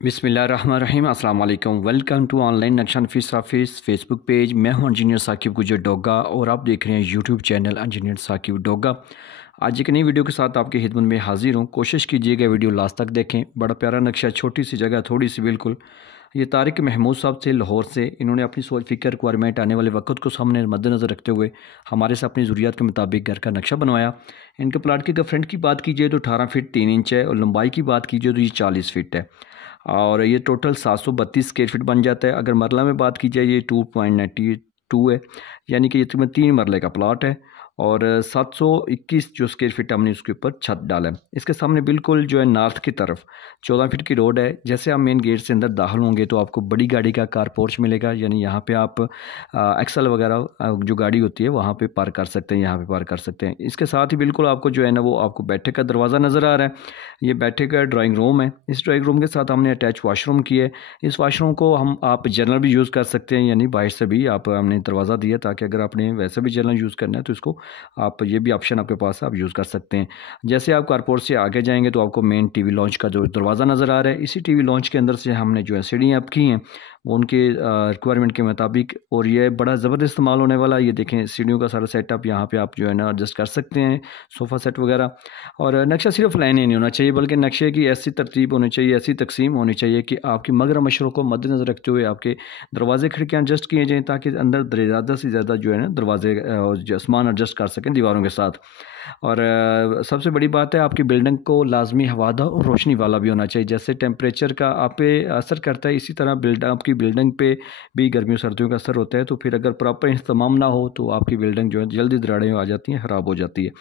बिस्मिल्लाहिर्रहमानिर्रहीम अस्सलाम वालेकुम। वेलकम टू ऑनलाइन नक्शा नफीस ऑफिस फेसबुक पेज। मैं हूं इंजीनियर साकिब गुजर डोगा और आप देख रहे हैं YouTube channel engineer Saqib Doga. आज एक नई वीडियो के साथ आपकी खिदमत में हाजिर हूं। कोशिश कीजिएगा वीडियो लास्ट तक देखें। बड़ा प्यारा नक्शा, छोटी सी जगह, थोड़ी सी बिल्कुल। ये तारिक महमूद साहब से लाहौर से, इन्होंने अपनी सोच फ़िक्र रिक्वायरमेंट आने वाले वक्त को सामने मद्देनज़र रखते हुए हमारे से अपनी ज़रूरियात के मुताबिक घर का नक्शा बनवाया। इनके प्लाट की अगर फ्रंट की बात कीजिए तो 18 फीट 3 इंच है और लंबाई की बात कीजिए तो ये 40 फीट है और ये टोटल 732 स्क्वायर फीट बन जाता है। अगर मरला में बात की जाए ये 2.92 है, यानी कि ये तकरीबन 3 मरले का प्लाट है और 721 जो स्क्वायर फीट हमने उसके ऊपर छत डाला है। इसके सामने बिल्कुल जो है नॉर्थ की तरफ 14 फीट की रोड है। जैसे आप मेन गेट से अंदर दाखिल होंगे तो आपको बड़ी गाड़ी का कार पोर्च मिलेगा, यानी यहाँ पे आप एक्सल वगैरह जो गाड़ी होती है वहाँ पे पार्क कर सकते हैं, यहाँ पे पार्क कर सकते हैं। इसके साथ ही बिल्कुल आपको जो है ना वो आपको बैठक का दरवाज़ा नज़र आ रहा है। ये बैठक का ड्राइंग रूम है। इस ड्राइंग रूम के साथ हमने अटैच वाशरूम की है। इस वाशरूम को आप जनरल भी यूज़ कर सकते हैं, यानी बाहर से भी आप हमने दरवाज़ा दिया ताकि अगर आपने वैसे भी जनरल यूज़ करना है तो इसको आप, ये भी ऑप्शन आपके पास है, आप यूज़ कर सकते हैं। जैसे आप कारपोर्ट से आगे जाएंगे तो आपको मेन टीवी लॉन्च का जो दरवाज़ा नज़र आ रहा है, इसी टीवी लॉन्च के अंदर से हमने जो है सीढ़ियाँ आप की हैं वो उनके रिक्वायरमेंट के मुताबिक। और ये बड़ा ज़बरदस्त इस्तेमाल होने वाला, ये देखें सीढ़ियों का सारा सेटअप यहाँ पे आप जो है ना एडजस्ट कर सकते हैं, सोफ़ा सेट वगैरह। और नक्शा सिर्फ लाइन ही नहीं होना चाहिए बल्कि नक्शे की ऐसी तरतीब होनी चाहिए, ऐसी तकसीम होनी चाहिए कि आपकी मगर मशरों को मद्देनज़र रखते हुए आपके दरवाजे खिड़कियाँ एडजस्ट किए जाएँ ताकि अंदर ज़्यादा से ज़्यादा जो है ना दरवाजे सामान एडजस्ट कर सकें दीवारों के साथ। और सबसे बड़ी बात है आपकी बिल्डिंग को लाजमी हवादार और रोशनी वाला भी होना चाहिए। जैसे टेम्परेचर का आप पे असर करता है, इसी तरह आपकी बिल्डिंग पे भी गर्मियों सर्दियों का असर होता है। तो फिर अगर प्रॉपर इंतजाम ना हो तो आपकी बिल्डिंग जो है जल्दी दरारें आ जाती हैं, ख़राब हो जाती है।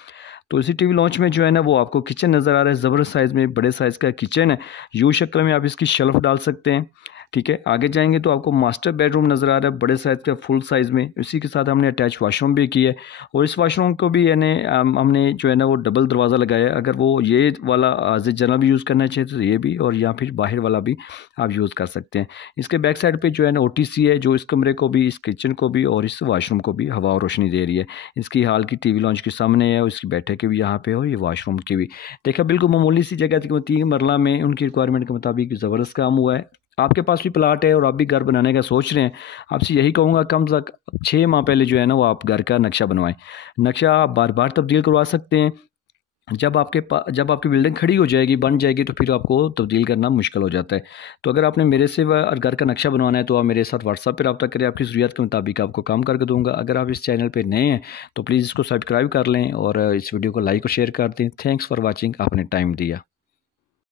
तो इसी टीवी लॉन्च में जो है ना वो आपको किचन नज़र आ रहा है, ज़बरदस्त साइज़ में बड़े साइज़ का किचन है। यू शक्ल में आप इसकी शेल्फ डाल सकते हैं। ठीक है, आगे जाएंगे तो आपको मास्टर बेडरूम नज़र आ रहा है बड़े साइज़ का, फुल साइज़ में। इसी के साथ हमने अटैच वाशरूम भी किया है और इस वाशरूम को भी यानी हमने जो है ना वो डबल दरवाज़ा लगाया है। अगर वो ये वाला जनरल भी यूज़ करना चाहिए तो ये भी, और या फिर बाहर वाला भी आप यूज़ कर सकते हैं। इसके बैक साइड पे जो है ना OTC है जो इस कमरे को भी, इस किचन को भी और इस वाशरूम को भी हवा और रोशनी दे रही है। इसकी हाल की टीवी लॉन्च के सामने है और इसकी बैठक की भी यहाँ पे हो, ये वाशरूम की भी। देखा बिल्कुल मामूली सी जगह थी, 3 मरला में उनकी रिक्वायरमेंट के मुताबिक ज़बरदस्त काम हुआ है। आपके पास भी प्लाट है और आप भी घर बनाने का सोच रहे हैं, आपसे यही कहूँगा कम से कम 6 माह पहले जो है ना वो आप घर का नक्शा बनवाएं। नक्शा आप बार बार तब्दील करवा सकते हैं। जब आपकी बिल्डिंग खड़ी हो जाएगी, बन जाएगी, तो फिर आपको तब्दील करना मुश्किल हो जाता है। तो अगर आपने मेरे से घर का नक्शा बनवाना है तो आप मेरे साथ व्हाट्सएप पर रब्ता करें, आपकी ज़रूरत के मुताबिक आपको काम करके दूँगा। अगर आप इस चैनल पर नए हैं तो प्लीज़ इसको सब्सक्राइब कर लें और इस वीडियो को लाइक और शेयर कर दें। थैंक्स फॉर वॉचिंग, आपने टाइम दिया।